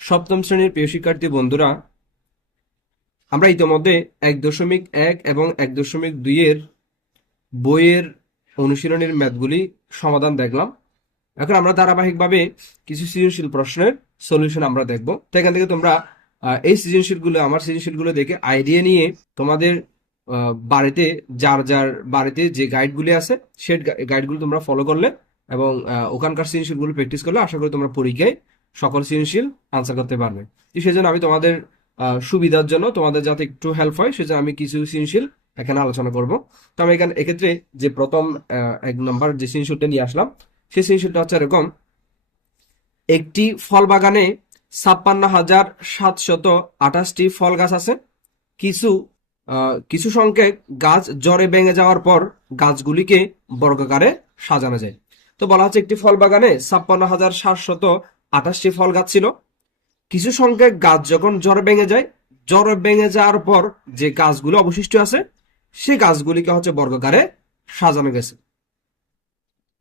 সপ্তম শ্রেণির প্রিয় শিক্ষার্থী বন্ধুরা, আমরা ইতিমধ্যে এক দশমিক এক এবং এক দশমিক দুইয়ের বইয়ের অনুশীলনের ম্যাথগুলি সমাধান দেখলাম। এখন আমরা ধারাবাহিকভাবে কিছু সৃজনশীল প্রশ্নের সলিউশন আমরা দেখব। তো এখান থেকে তোমরা এই সৃজনশীলগুলো, আমার সৃজনশীলগুলো দেখে আইডিয়া নিয়ে তোমাদের বাড়িতে যার যার বাড়িতে যে গাইডগুলি আছে, সে গাইডগুলো তোমরা ফলো করলে এবং ওখানকার সৃজনশীলগুলো প্র্যাকটিস করলে আশা করি তোমরা পরীক্ষায় সকল সৃজনশীল আনসার করতে পারবে। সেজন্য আমি তোমাদের সুবিধার জন্য তোমাদের যাতে একটু হেল্প হয়, সেজন্য আমি কিছু সৃজনশীল এখানে আলোচনা করব। তো আমি এখানে, এক্ষেত্রে যে প্রথম এক নম্বর যে সৃজনশীলটা নিয়ে আসলাম, সেই সৃজনশীলটা হচ্ছে এরকম। একটি ফল বাগানে ছাপ্পান্ন হাজার সাতশত আঠাশটি ফল গাছ আছে। কিছু কিছু সংখ্যক গাছ জ্বরে ভেঙে যাওয়ার পর গাছগুলিকে বর্গাকারে সাজানো যায়। তো বলা হচ্ছে একটি ফল বাগানে ছাপ্পান্ন হাজার সাতশত আঠাশটি ফল গাছ ছিল। কিছু সংখ্যক গাছ যখন জ্বরে ভেঙে যায় জ্বরে ভেঙে যাওয়ার পর যে গাছগুলো অবশিষ্ট আছে, সেই গাছগুলিকে হচ্ছে বর্গকারে সাজানো গেছে।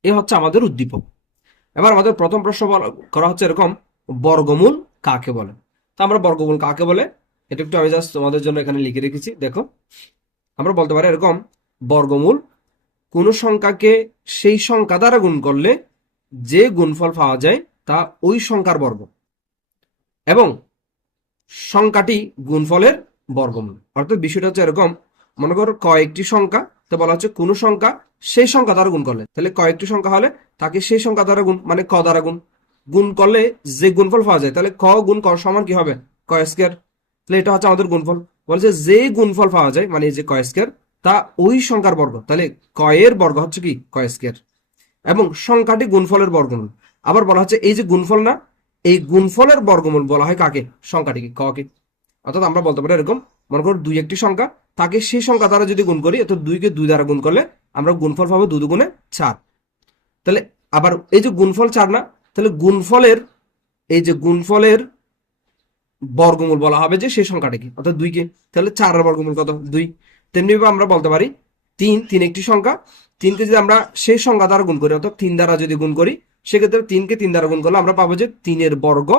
এ হচ্ছে আমাদের উদ্দীপক। এবার আমাদের প্রথম প্রশ্ন করা হচ্ছে এরকম, বর্গমূল কাকে বলে? তা আমরা বর্গমূল কাকে বলে? এটা একটু আমি জাস্ট তোমাদের জন্য এখানে লিখে রেখেছি, দেখো। আমরা বলতে পারি এরকম, বর্গমূল কোন সংখ্যাকে সেই সংখ্যা দ্বারা গুণ করলে যে গুণফল পাওয়া যায় তা ওই সংখ্যার বর্গ। এবং সংখ্যাটি গুণফলের বর্গমূল। অর্থাৎ বিষয়টা হচ্ছে এরকম, মনে করো কয়েকটি সংখ্যা, তো বলা হচ্ছে কোন সংখ্যা সেই সংখ্যা দ্বারা গুণ করলে। তাহলে কয়েকটি সংখ্যা হলে তাকে সেই সংখ্যা দ্বারা গুণ মানে ক দ্বারা গুণ। গুণ করলে যে গুণফল পাওয়া যায়, তাহলে ক গুণ ক সমান কি হবে? ক স্কোয়ার। তাহলে এটা হচ্ছে আমাদের গুণফল। বলছে যে গুণফল পাওয়া যায় মানে যে ক স্কোয়ার, তা ওই সংখ্যার বর্গ। তাহলে কয়ের বর্গ হচ্ছে কি? ক স্কোয়ার। এবং সংখ্যাটি গুণফলের বর্গমূল। আবার বলা হচ্ছে এই যে গুণফল না, এই গুণফলের বর্গমূল বলা হয় কাকে? সংখ্যাটিকে ককে অর্থাৎ আমরা বলতে পারি এরকম, মনে করো দুই একটি সংখ্যা, তাকে সেই সংখ্যা দ্বারা যদি গুণ করি, অর্থাৎ দুইকে দুই দ্বারা গুণ করলে আমরা গুণফল পাবো দু দুগুণে চার। তাহলে আবার এই যে গুণফল চার না, তাহলে গুণফলের, এই যে গুণফলের বর্গমূল বলা হবে যে সেই সংখ্যাটিকে, অর্থাৎ দুইকে। তাহলে চারের বর্গমূল কত? দুই। তেমনি ভাবে আমরা বলতে পারি, তিন তিন একটি সংখ্যা, তিনকে যদি আমরা সেই সংখ্যা দ্বারা গুণ করি, অর্থাৎ তিন দ্বারা যদি গুণ করি সেক্ষেত্রে তিনকে তিন দ্বারা গুণ করলে আমরা পাবো যে তিনের বর্গ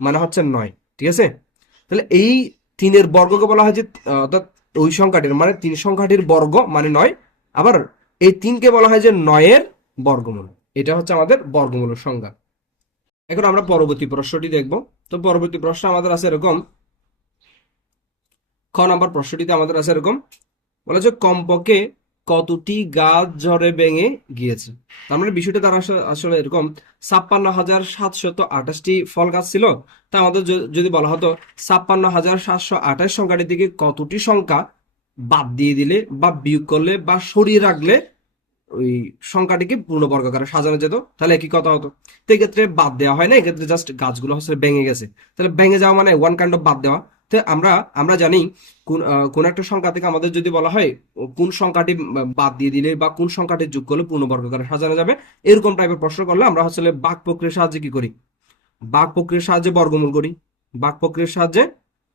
মানে হচ্ছে নয়, ঠিক আছে? তাহলে এই তিনের বর্গকে বলা হয় যে অর্থাৎ ওই সংখ্যাটির মানে তিন সংখ্যাটির বর্গ মানে নয়। আবার এই তিনকে বলা হয় যে নয়ের বর্গমূল। এটা হচ্ছে আমাদের বর্গমূলের সংজ্ঞা। এখন আমরা পরবর্তী প্রশ্নটি দেখব। তো পরবর্তী প্রশ্ন আমাদের আছে এরকম। খ নাম্বার প্রশ্নটিতে আমাদের আছে এরকম। বলা হচ্ছে কমপক্ষে কতটি গাছ ঝড়ে ভেঙে গিয়েছে? তার মানে বিষয়টা তার আসলে এরকম। ছাপ্পান্ন হাজার সাতশত আঠাশটি ফল গাছ ছিল। তা আমাদের যদি বলা হতো, ছাপ্পান্ন হাজার সাতশো আঠাশ সংখ্যাটি থেকে কতটি সংখ্যা বাদ দিয়ে দিলে বা বিয়োগ করলে বা সরিয়ে রাখলে ওই সংখ্যাটিকে পূর্ণবর্গাকারে সাজানো যেত? তাহলে একই কথা হতো। তো এক্ষেত্রে বাদ দেওয়া হয় না, এক্ষেত্রে জাস্ট গাছগুলো হচ্ছে ভেঙে গেছে। তাহলে ভেঙে যাওয়া মানে ওয়ান কাইন্ড অফ বাদ দেওয়া। তো আমরা আমরা জানি কোন কোন একটা সংখ্যা থেকে আমাদের যদি বলা হয়, কোন সংখ্যাটি বাদ দিয়ে দিলে বা কোন সংখ্যাটি যোগ করলে পূর্ণবর্গাকারে সাজানো যাবে, এরকম টাইপের প্রশ্ন করলে আমরা আসলে বাক প্রক্রিয়ার সাহায্যে কি করি? বাক প্রক্রিয়ার সাহায্যে বর্গমূল করি। বাক প্রক্রিয়ার সাহায্যে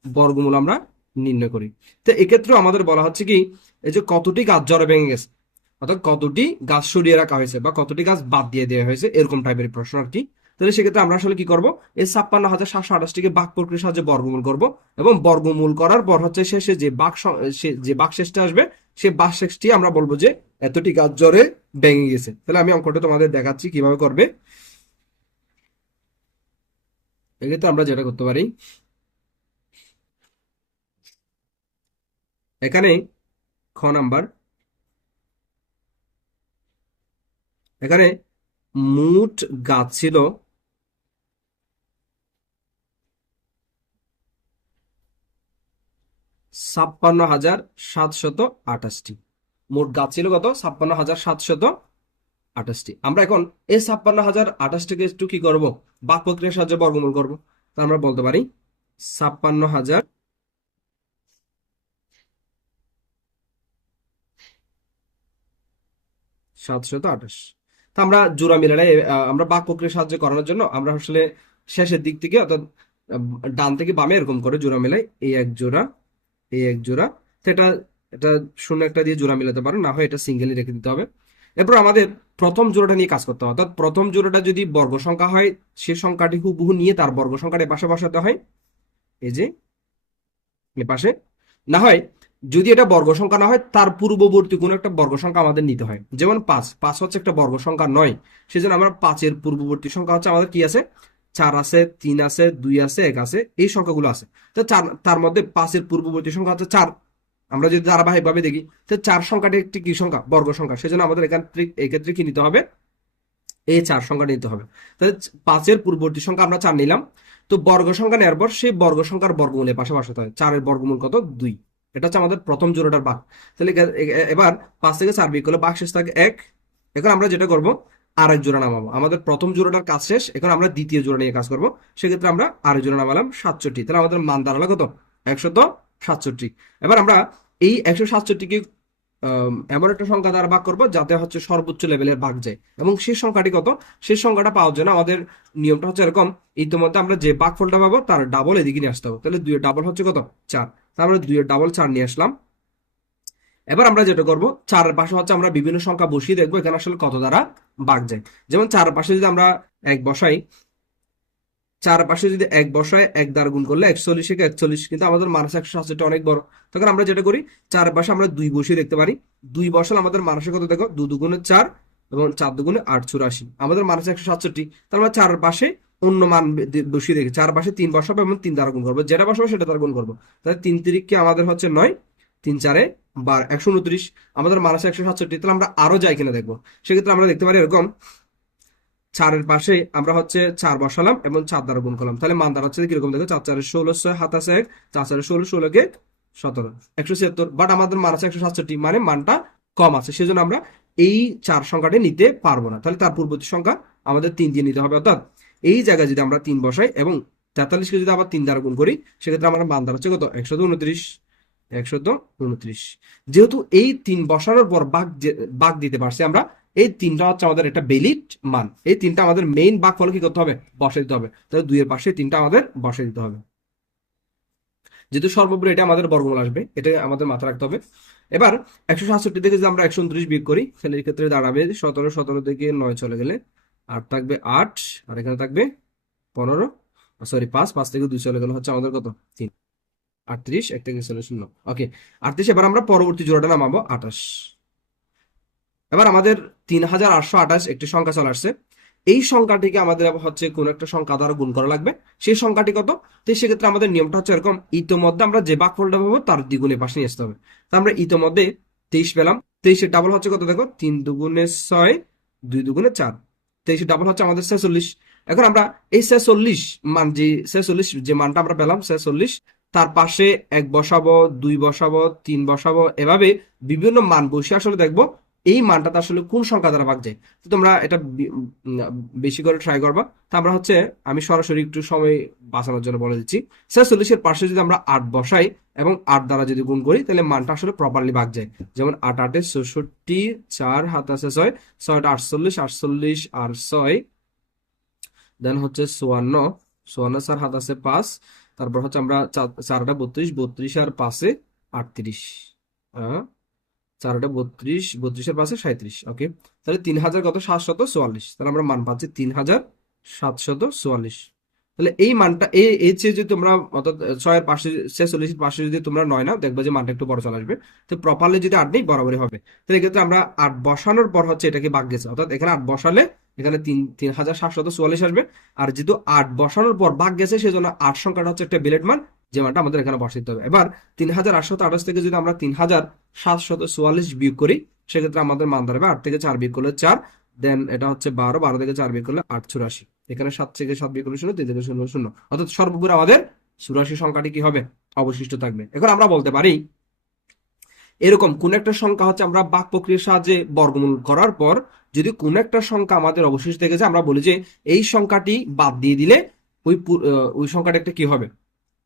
বর্গমূল আমরা নির্ণয় করি। তো এক্ষেত্রে আমাদের বলা হচ্ছে কি, এই যে কতটি গাছ জ্বরে ভেঙে গেছে, অর্থাৎ কতটি গাছ সরিয়ে রাখা হয়েছে বা কতটি গাছ বাদ দিয়ে দেওয়া হয়েছে, এরকম টাইপের প্রশ্ন আর কি তাহলে সেক্ষেত্রে আমরা আসলে কি করব? এই ছাপ্পান্ন হাজার সাতশো আঠাশটিকে বাক প্রক্রিয়ার সাহায্যে বর্গমূল করব এবং বর্গমূল করার পর হচ্ছে শেষে যে সং- সে- যে বাক শেষটা আসবে সেই বাক শেষটি আমরা বলব যে এতটি গাছ জ্বরে ভেঙে গেছে। তাহলে আমি অঙ্কটা তোমাদের দেখাচ্ছি কীভাবে করবে। এক্ষেত্রে আমরা যেটা করতে পারি, এখানে খ নাম্বার, এখানে মোট গাছ ছিল ছাপ্পান্ন হাজার সাতশত আঠাশটি। মোট গাছ ছিল কত? ছাপ্পান্ন হাজার সাতশত আঠাশটি। আমরা এখন এই ছাপ্পান্ন হাজার আঠাশটিকে একটু কি করব? বাক প্রক্রিয়ার সাহায্যে বর্গমূল করব। তা আমরা বলতে পারি ছাপ্পান্ন হাজার সাতশত আঠাশ। তা আমরা জোড়া মিলালে আহ, আমরা বাক প্রক্রিয়ার সাহায্যে করানোর জন্য আমরা আসলে শেষের দিক থেকে অর্থাৎ ডান থেকে বামে এরকম করে জোড়া মিলাই এই এক জোড়া এই এক জোড়া। তো এটা শূন্য একটা দিয়ে জোড়া মিলাতে পারো, না হয় এটা সিঙ্গেলই রেখে দিতে হবে। এরপর আমাদের প্রথম জোড়াটা নিয়ে কাজ করতে হবে। অর্থাৎ প্রথম জোড়াটা যদি বর্গ সংখ্যা হয়, সে সংখ্যাটি হুবহু নিয়ে তার বর্গ সংখ্যাটা পাশে বসাতে হয়। এই যে পাশে না হয় যদি এটা বর্গ সংখ্যা না হয়, তার পূর্ববর্তী কোনো একটা বর্গ সংখ্যা আমাদের নিতে হয়। যেমন পাঁচ। পাঁচ হচ্ছে একটা বর্গ সংখ্যা নয়। সেজন্য আমরা পাঁচের পূর্ববর্তী সংখ্যা হচ্ছে, আমাদের কি আছে? চার আছে, তিন আছে, দুই আছে, এক আছে, এই সংখ্যাগুলো আছে। তো চার, তার মধ্যে পাঁচের পূর্ববর্তী সংখ্যা হচ্ছে চার। আমরা যদি ধারাবাহিকভাবে দেখি, তো চার সংখ্যাটি একটি কি সংখ্যা? বর্গ সংখ্যা। সেজন্য আমাদের এখান এক্ষেত্রে কি নিতে হবে? এই চার সংখ্যা নিতে হবে। তাহলে পাঁচের পূর্ববর্তী সংখ্যা আমরা চার নিলাম। তো বর্গ সংখ্যা নেওয়ার পর সেই বর্গ সংখ্যার বর্গমূলের পাশে বসাতে হয় চারের বর্গমূল কত? দুই। এটা হচ্ছে আমাদের প্রথম জোড়াটার ভাগ তাহলে এবার পাঁচ থেকে চার বিয়োগ করলে ভাগ শেষ থাকে এক। এখন আমরা যেটা করব আরেক জোড়া নামাবো। আমাদের প্রথম জোড়াটার কাজ শেষ, এখন আমরা দ্বিতীয় জোড়া নিয়ে কাজ করব। সেক্ষেত্রে আমরা আরেক জোড়া নামালাম সাতষট্টি। তাহলে আমাদের মান দাঁড়াল কত? একশত সাতষট্টি। এবার আমরা এই একশো সাতষট্টিকে এমন একটা সংখ্যা দ্বারা ভাগ করব যাতে হচ্ছে সর্বোচ্চ লেভেলের ভাগ যায়। এবং সেই সংখ্যাটি কত? সেই সংখ্যাটা পাওয়ার জন্য আমাদের নিয়মটা হচ্ছে এরকম, ইতিমধ্যে আমরা যে ভাগফলটা পাবো তার ডাবল এদিকে নিয়ে আসতে হবে। তাহলে দুইয়ের ডাবল হচ্ছে কত? চার। তারপরে দুইয়ের ডাবল চার নিয়ে আসলাম। এবার আমরা যেটা করব চার পাশে হচ্ছে আমরা বিভিন্ন সংখ্যা বসিয়ে দেখব এখানে আসলে কত দ্বারা ভাগ যায়। যেমন চার পাশে যদি আমরা এক বসাই চার পাশে যদি এক বসায় এক দ্বারা গুণ করলে একচল্লিশ থেকে একচল্লিশ, কিন্তু আমাদের মানস একশো সাতষট্টি অনেক বড়। তখন আমরা যেটা করি চার পাশে আমরা দুই বসিয়ে দেখতে পারি। দুই বসালে আমাদের মানসে কত দেখো? দু দুগুণে চার এবং চার দুগুণে আট চুরাশি। আমাদের মানসে একশো সাতষট্টি, তার মানে চার পাশে অন্য মান বসিয়ে দেখি চার পাশে তিন বসাবো এবং তিন দ্বারা গুণ করব। যেটা বসাবো সেটা দ্বারা গুণ করব। তাহলে তিন তিরিখকে আমাদের হচ্ছে নয়, তিন চারে বার, একশো উনত্রিশ, আমাদের মানসে একশো সাতষট্টি, তাহলে আমরা আরও যাই কিনা দেখব। সেক্ষেত্রে আমরা দেখতে পারি এরকম, চারের পাশে আমরা হচ্ছে চার বসালাম এবং চার দ্বারা গুণ করলাম। তাহলে মান হচ্ছে কীরকম দেখো, চার চারের ষোলো, ছয় এক, চার চারের ষোলো, ষোলোকে সতেরো, একশো ছিয়াত্তর। বাট আমাদের মান আছে একশো সাতষট্টি মানে মানটা কম আছে, সেজন্য আমরা এই চার সংখ্যাটি নিতে পারব না। তাহলে তার পূর্ববর্তী সংখ্যা আমাদের তিন দিয়ে নিতে হবে, অর্থাৎ এই জায়গায় যদি আমরা তিন বসাই এবং তেতাল্লিশকে যদি আবার তিন দ্বারা গুণ করি, সেক্ষেত্রে আমার মান হচ্ছে কত? একশো উনত্রিশ। একশত উনত্রিশ। যেহেতু এই তিন বসানোর পর বাঘ বাঘ দিতে পারছি আমরা, এই তিনটা হচ্ছে আমাদের একটা বেলিড মান। এই তিনটা আমাদের মেইন বাঘ ফলে কি করতে হবে? বসে দিতে হবে। তাহলে দুইয়ের পাশে তিনটা আমাদের বসে দিতে হবে। যেহেতু সর্বোপরি এটা আমাদের বর্গমূল আসবে, এটা আমাদের মাথায় রাখতে হবে। এবার একশো সাতষট্টি থেকে যদি আমরা একশো উনত্রিশ বিয়োগ করি, তাহলে ক্ষেত্রে দাঁড়াবে সতেরো সতেরো থেকে নয় চলে গেলে আর থাকবে আট, আর এখানে থাকবে পনেরো, সরি পাঁচ পাঁচ থেকে দুই চলে গেলে হচ্ছে আমাদের কত? তিন। আটত্রিশ, এক থেকে চলে শূন্য। ওকে, আটত্রিশ, এবার আমরা পরবর্তী জোড়াটা নামাবো, আঠাশ। এবার আমাদের তিন হাজার আটশো আঠাশ একটি সংখ্যা চলে আসছে। এই সংখ্যাটিকে আমাদের হচ্ছে কোন একটা সংখ্যা দ্বারা গুণ করা লাগবে। সেই সংখ্যাটি কত? তো সেক্ষেত্রে আমাদের নিয়মটা হচ্ছে এরকম, ইতোমধ্যে আমরা যে বাকফলটা পাবো তার দ্বিগুণে পাশে নিয়ে আসতে হবে। তা আমরা ইতোমধ্যে তেইশ পেলাম। তেইশের ডাবল হচ্ছে কত দেখো? তিন দুগুণে ছয়, দুই দুগুণে চার। তেইশের ডাবল হচ্ছে আমাদের ছেচল্লিশ। এখন আমরা এই ছেচল্লিশ মান, যে ছেচল্লিশ যে মানটা আমরা পেলাম, ছেচল্লিশ তার পাশে এক বসাবো, দুই বসাবো, তিন বসাবো, এভাবে বিভিন্ন মান বসে আসলে দেখব এই মানটাতে আসলে কোন সংখ্যা দ্বারা ভাগ যায়। তো তোমরা এটা বেশি করে ট্রাই করবা। তা আমরা হচ্ছে, আমি সরাসরি একটু সময় বাঁচানোর জন্য বলে দিচ্ছি। ছেচল্লিশের পাশে যদি আমরা আট বসাই এবং আট দ্বারা যদি গুণ করি, তাহলে মানটা আসলে প্রপারলি ভাগ যায়। যেমন আট আটে চৌষট্টি চার হাত আছে ছয়, ছয়টা আটচল্লিশ আটচল্লিশ আর ছয় দেন হচ্ছে চুয়ান্ন চুয়ান্ন চার হাত আছে পাঁচ তারপর হচ্ছে আমরা চারটা বত্রিশ বত্রিশ আর পাশে আটত্রিশ। হ্যাঁ? চারটা বত্রিশ বত্রিশের পাশে সাঁত্রিশ ওকে তাহলে তিন হাজার কত? সাতশত চুয়াল্লিশ। তাহলে আমরা মান পাচ্ছি তিন হাজার সাতশত চুয়াল্লিশ। তাহলে এই মানটা, এই এই চেয়ে যদি তোমরা, অর্থাৎ ছয়ের পাশে ছেচল্লিশের পাশে যদি তোমরা নয় না দেখবে যে মানটা একটু বড় চলে আসবে। তো প্রপারলি যদি আট নেই, বরাবরই হবে। তাহলে এক্ষেত্রে আমরা আট বসানোর পর হচ্ছে এটাকে ভাগ গেছে অর্থাৎ এখানে আট বসালে এখানে তিন তিন হাজার সাতশত চুয়াল্লিশ আসবে। আর যেহেতু আট বসানোর পর ভাগ গেছে সেই জন্য আট সংখ্যাটা হচ্ছে একটা বিলেট মান, যে মানটা আমাদের এখানে বসে দিতে হবে। এবার তিন হাজার আটশত আঠাশ থেকে যদি আমরা তিন হাজার সাতশত চুয়াল্লিশ বিয়োগ করি, সেক্ষেত্রে আমাদের মান দাঁড়াবে আট থেকে চার বিয়োগ করলে চার, দেন এটা হচ্ছে বারো বারো থেকে চার বিয়োগ করলে আট চুরাশি। এখানে সাত থেকে সাত বিয়োগ শূন্য, তিন থেকে শূন্য শূন্য। অর্থাৎ সর্বপুর আমাদের চুরাশি সংখ্যাটি কি হবে? অবশিষ্ট থাকবে। এখন আমরা বলতে পারি, এরকম কোন একটা সংখ্যা হচ্ছে আমরা বাক প্রক্রিয়ার সাহায্যে বর্গমূল করার পর যদি কোন একটা সংখ্যা আমাদের অবশিষ্ট থেকে যায়, আমরা বলি যে এই সংখ্যাটি বাদ দিয়ে দিলে ওই ওই সংখ্যাটা একটা কি হবে?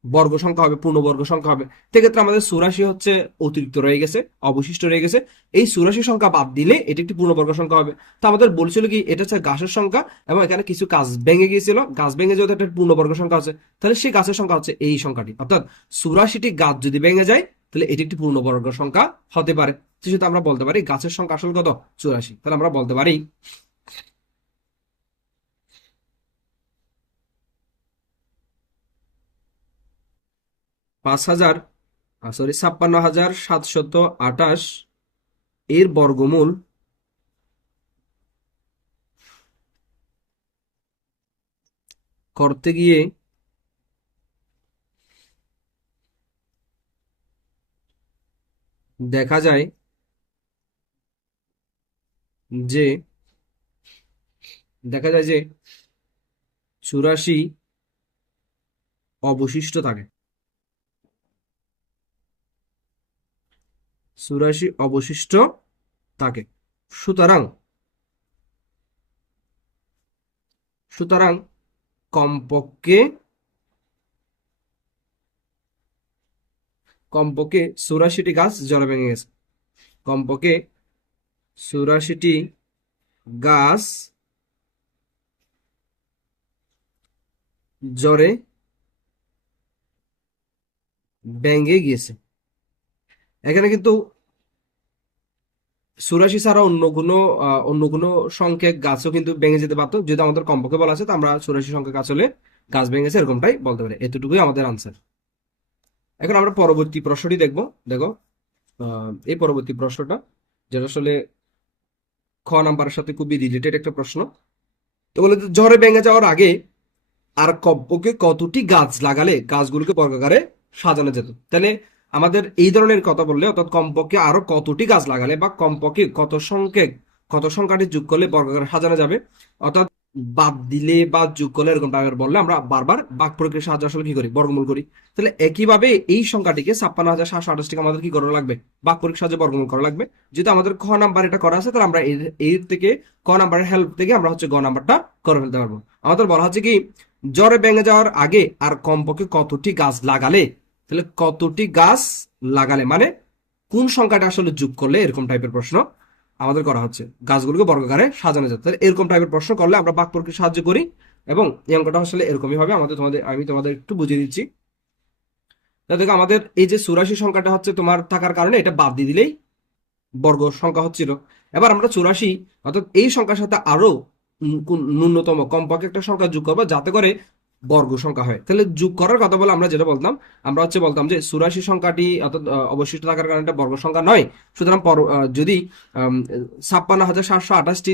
বর্গ সংখ্যা হবে পূর্ণবর্গ সংখ্যা হবে। সেক্ষেত্রে আমাদের চুরাশি হচ্ছে অতিরিক্ত রয়ে গেছে, অবশিষ্ট রয়ে গেছে। এই চুরাশি সংখ্যা বাদ দিলে এটি একটি পূর্ণবর্গ সংখ্যা হবে। তো আমাদের বলছিল কি, এটা হচ্ছে গাছের সংখ্যা এবং এখানে কিছু গাছ ভেঙে গিয়েছিল। গাছ ভেঙে যেহেতু একটা পূর্ণবর্গ সংখ্যা আছে, তাহলে সেই গাছের সংখ্যা হচ্ছে এই সংখ্যাটি। অর্থাৎ চুরাশিটি গাছ যদি ভেঙে যায়, তাহলে এটি একটি পূর্ণবর্গ সংখ্যা হতে পারে। সেহেতু আমরা বলতে পারি গাছের সংখ্যা আসল কত? চুরাশি। তাহলে আমরা বলতে পারি পাঁচ হাজার সরি ছাপ্পান্ন হাজার সাতশত আঠাশ। এর বর্গমূল করতে গিয়ে দেখা যায় যে, দেখা যায় যে চুরাশি অবশিষ্ট থাকে। চুরাশি অবশিষ্ট থাকে। সুতরাং সুতরাং কমপক্ষে কমপক্ষে চুরাশিটি গাছ জলে ভেঙে গেছে। কমপক্ষে চুরাশিটি গাছ জ্বরে ভেঙে গিয়েছে। এখানে কিন্তু চুরাশি ছাড়া অন্য কোনো অন্য কোনো সংখ্যক গাছও কিন্তু ভেঙে যেতে পারতো। যদি আমাদের কমপক্ষে বলা আছে, তো আমরা চুরাশি সংখ্যক গাছ হলে গাছ ভেঙেছে, এরকমটাই বলতে পারি। এতটুকুই আমাদের আনসার এখন আমরা পরবর্তী প্রশ্নটি দেখব। দেখো এই পরবর্তী প্রশ্নটা, যেটা আসলে খ নাম্বারের সাথে খুবই রিলেটেড একটা প্রশ্ন। তো বলে ঝড়ে ভেঙে যাওয়ার আগে আর কমপক্ষে কতটি গাছ লাগালে গাছগুলোকে বর্গাকারে সাজানো যেত? তাহলে আমাদের এই ধরনের কথা বললে অর্থাৎ কমপক্ষে আরও কতটি গাছ লাগালে বা কমপক্ষে কত সংখ্যক কত সংখ্যাটি যোগ করলে বর্গাকারে সাজানো যাবে? অর্থাৎ বাদ দিলে বা যোগ করলে এরকম টাইপের বললে আমরা বারবার বাক প্রক্রিয়ার সাহায্যে আসলে কি করি? বর্গমূল করি। তাহলে একইভাবে এই সংখ্যাটিকে ছাপ্পান্ন হাজার সাতশো আঠাশটিকে আমাদের কি করা লাগবে? বাক পরীক্ষার সাহায্যে বর্গমূল করা লাগবে। যেহেতু আমাদের খ নাম্বার এটা করা আছে, তাহলে আমরা এর থেকে ক নাম্বারের হেল্প থেকে আমরা হচ্ছে গ নাম্বারটা করে ফেলতে পারব। আমাদের বলা হচ্ছে কি, জ্বরে ভেঙে যাওয়ার আগে আর কমপক্ষে কতটি গাছ লাগালে তাহলে কতটি গাছ লাগালে? মানে কোন সংখ্যাটা আসলে যোগ করলে এরকম টাইপের প্রশ্ন আমাদের করা হচ্ছে? গাছগুলোকে বর্গাকারে সাজানো যাচ্ছে তাহলে এরকম টাইপের প্রশ্ন করলে আমরা বাক প্রক্রিয়া সাহায্য করি এবং এই অঙ্কটা আসলে এরকমই হবে। আমাদের তোমাদের, আমি তোমাদের একটু বুঝিয়ে দিচ্ছি। দেখো আমাদের এই যে চুরাশি সংখ্যাটা হচ্ছে তোমার থাকার কারণে এটা বাদ দিয়ে দিলেই বর্গ সংখ্যা হচ্ছিল। এবার আমরা চুরাশি, অর্থাৎ এই সংখ্যার সাথে আরও ন্যূনতম কমপক্ষে একটা সংখ্যা যোগ করব যাতে করে বর্গ সংখ্যা হয়। তাহলে যোগ করার কথা বলে আমরা যেটা বলতাম, আমরা হচ্ছে বলতাম যে চুরাশি সংখ্যাটি অর্থাৎ অবশিষ্ট থাকার কারণে একটা বর্গ সংখ্যা নয়। সুতরাং যদি ছাপ্পান্ন হাজার সাতশো আঠাশটি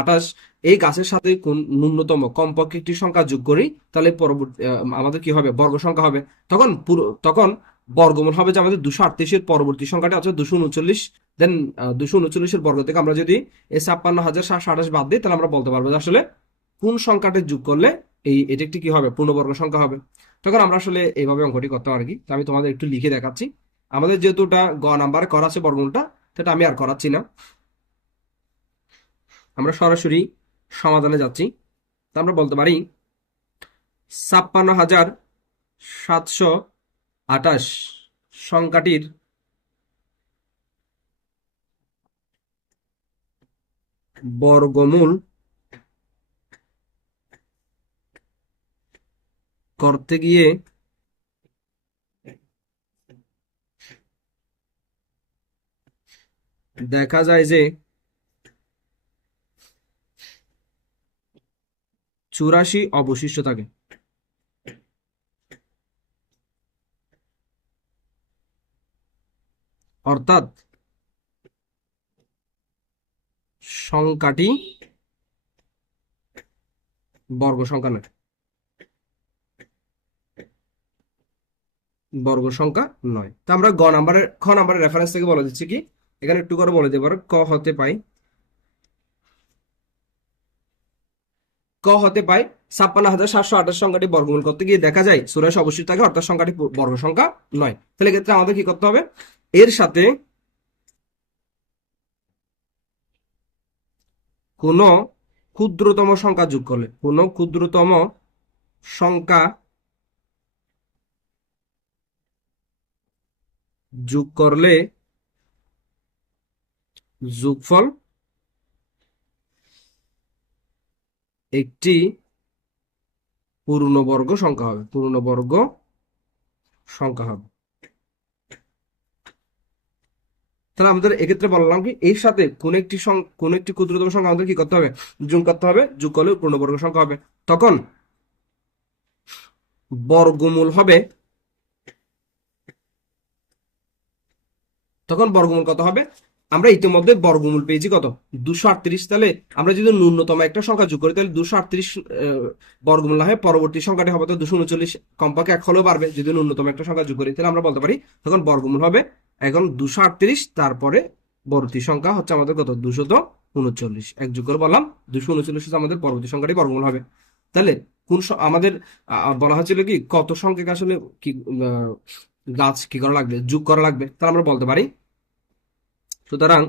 আঠাশ এই গাছের সাথে কোন ন্যূনতম কমপক্ষে একটি সংখ্যা যোগ করি, তাহলে পরবর্তী আমাদের কি হবে? বর্গ সংখ্যা হবে। তখন পুরো, তখন বর্গমূল হবে যে আমাদের দুশো আটত্রিশের পরবর্তী সংখ্যাটা আছে দুশো উনচল্লিশ। দেন দুশো উনচল্লিশের বর্গ থেকে আমরা যদি এই ছাপ্পান্ন হাজার সাতশো আঠাশ বাদ দিই, তাহলে আমরা বলতে পারব যে আসলে কোন সংখ্যাটা যোগ করলে এই, এটি একটি কি হবে? পূর্ণবর্গ সংখ্যা হবে। তখন আমরা আসলে এইভাবে অঙ্কটি করতে পারি তো আমি তোমাদের একটু লিখে দেখাচ্ছি। আমাদের যেহেতু ওটা গ নাম্বারে করা আছে বর্গমূলটা সেটা আমি আর করাচ্ছি না। আমরা সরাসরি সমাধানে যাচ্ছি। তা আমরা বলতে পারি ছাপ্পান্ন হাজার সাতশো আঠাশ সংখ্যাটির বর্গমূল করতে গিয়ে দেখা যায় যে চুরাশি অবশিষ্ট থাকে। অর্থাৎ সংখ্যাটি বর্গ সংখ্যা নয়। বর্গ সংখ্যা নয়। তো আমরা গ নাম্বারের, খ নাম্বারের রেফারেন্স থেকে বলে দিচ্ছি কি? এখানে একটু করে বলে দিতে পারো ক হতে পাই। ক হতে পাই ছাপ্পান্ন হাজার সাতশো আঠাশ সংখ্যাটি বর্গমূল করতে গিয়ে দেখা যায় চুরাশি অবশিষ্ট থাকে, অর্থাৎ সংখ্যাটি বর্গ সংখ্যা নয়। তাহলে ক্ষেত্রে আমাদের কি করতে হবে? এর সাথে কোন ক্ষুদ্রতম সংখ্যা যোগ করলে, কোন ক্ষুদ্রতম সংখ্যা যোগ করলে যোগফল একটি পূর্ণবর্গ সংখ্যা হবে, পূর্ণবর্গ সংখ্যা হবে। তাহলে আমাদের এক্ষেত্রে বললাম কি, এর সাথে কোন একটি কোন একটি ক্ষুদ্রতম সংখ্যা আমাদের কি করতে হবে? যোগ করতে হবে, যোগ করলে পূর্ণবর্গ সংখ্যা হবে। তখন বর্গমূল হবে তখন বর্গমূল কত হবে? আমরা ইতিমধ্যে বর্গমূল পেয়েছি কত? দুশো আটত্রিশ। তাহলে আমরা যদি ন্যূনতম একটা সংখ্যা যোগ করি, তাহলে দুশো আটত্রিশ বর্গমূল না হয়, পরবর্তী সংখ্যাটি হবে তো দুশো উনচল্লিশ। কমপক্ষে এক হলেও বাড়বে, যদি ন্যূনতম একটা সংখ্যা যোগ করি, তাহলে আমরা বলতে পারি তখন বর্গমূল হবে এখন দুশো আটত্রিশ, তারপরে পরবর্তী সংখ্যা হচ্ছে আমাদের কত? দুশো তো উনচল্লিশ। এক যোগ করে বললাম, দুশো উনচল্লিশ হচ্ছে আমাদের পরবর্তী সংখ্যাটি বর্গমূল হবে। তাহলে কোন আমাদের বলা হচ্ছিল কি, কত সংখ্যক আসলে কি গাছ কি করা লাগবে, যোগ করা লাগবে, তাহলে আমরা বলতে পারি। সুতরাং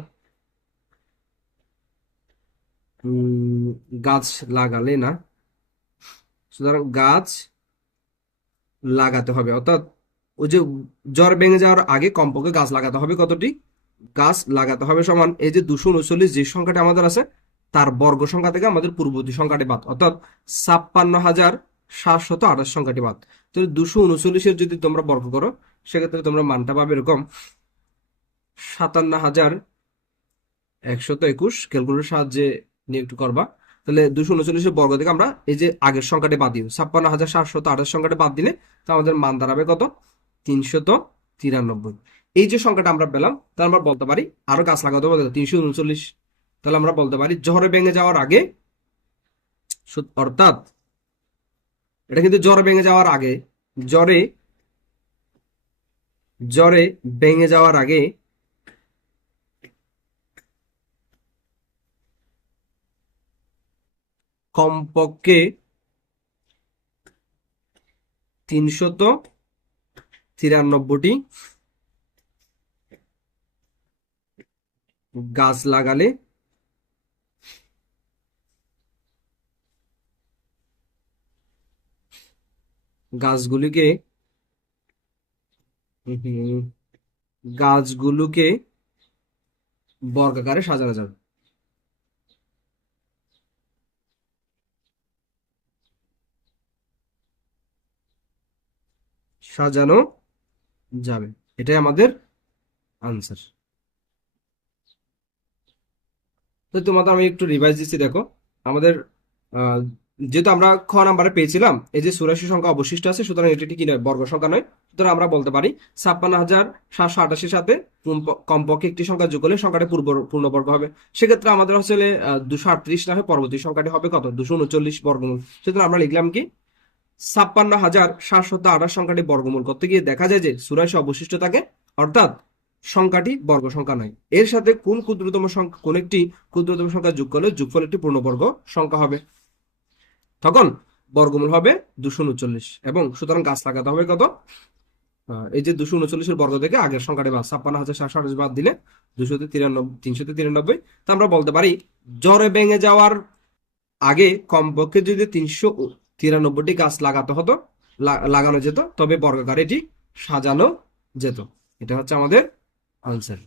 গাছ লাগালে না, সুতরাং গাছ লাগাতে হবে। অর্থাৎ ওই যে জ্বর ভেঙে যাওয়ার আগে কমপক্ষে গাছ লাগাতে হবে কতটি? গাছ লাগাতে হবে সমান এই যে দুশো উনচল্লিশ যে সংখ্যাটি আমাদের আছে, তার বর্গ সংখ্যা থেকে আমাদের পূর্ববর্তী সংখ্যাটি বাদ। অর্থাৎ ছাপ্পান্ন হাজার সাতশত আঠাশ সংখ্যাটি বাদ। তো দুশো উনচল্লিশের যদি তোমরা বর্গ করো সেক্ষেত্রে তোমরা মানটা পাবে এরকম সাতান্ন হাজার একশত একুশ ক্যালকুলেটর সাহায্যে নিয়ে একটু করবা। তাহলে দুশো উনচল্লিশের বর্গ থেকে আমরা এই যে আগের সংখ্যাটি বাদ দিই ছাপ্পান্ন হাজার সাতশত আঠাশ সংখ্যাটি বাদ দিলে তো আমাদের মান দাঁড়াবে কত? তিনশত তিরানব্বই। এই যে সংখ্যাটা আমরা পেলাম, তাহলে আমরা বলতে পারি আরও গাছ লাগাতে হবে তিনশো উনচল্লিশ। তাহলে আমরা বলতে পারি ঝড়ে ভেঙে যাওয়ার আগে অর্থাৎ এটা কিন্তু জ্বর ভেঙে যাওয়ার আগে জ্বরে জ্বরে ভেঙে যাওয়ার আগে কমপক্ষে তিনশত তিরানব্বইটি গাছ লাগালে গাছগুলিকে গাছগুলোকে বর্গাকারে সাজানো যাবে। সাজানো যাবে। এটাই আমাদের আনসার তো তোমাদের আমি একটু রিভাইজ দিচ্ছি, দেখো। আমাদের যেহেতু আমরা খ নাম্বারে পেয়েছিলাম, এই যে চুরাশি সংখ্যা অবশিষ্ট আছে, সুতরাং এটি কি নয়, বর্গ সংখ্যা নয়। সুতরাং আমরা বলতে পারি ছাপ্পান্ন হাজার সাতশো আটাশির সাথে কম- কমপক্ষে একটি সংখ্যা যোগ করলে সংখ্যাটি পূর্ব, পূর্ণবর্গ হবে। সেক্ষেত্রে আমাদের আসলে দুশো আটত্রিশ না পরবর্তী সংখ্যাটি হবে কত? দুশো উনচল্লিশ বর্গমূল। সুতরাং আমরা লিখলাম কি? ছাপ্পান্ন হাজার সাতশত আঠাশ সংখ্যাটি বর্গমূল করতে গিয়ে দেখা যায় যে চুরাশি অবশিষ্ট থাকে, অর্থাৎ সংখ্যাটি বর্গ সংখ্যা নয়। এর সাথে কোন ক্ষুদ্রতম সংখ্যা, কোন একটি ক্ষুদ্রতম সংখ্যা যোগ করলে যোগফল একটি পূর্ণবর্গ সংখ্যা হবে? তখন বর্গমূল হবে দুশো উনচল্লিশ এবং সুতরাং গাছ লাগাতে হবে কত? এই যে দুশো উনচল্লিশের বর্গ থেকে আগের সংখ্যাটি বাদ, ছাপ্পান্ন হাজার সাতশো আঠাশ বাদ দিলে দুশো তিরানব্বই, তিনশো তিরানব্বই। তা আমরা বলতে পারি, জ্বরে ভেঙে যাওয়ার আগে কমপক্ষে যদি তিনশো তিরানব্বইটি গাছ লাগাতে হতো লাগানো যেত, তবে বর্গাকারে এটি সাজানো যেত। এটা হচ্ছে আমাদের আনসার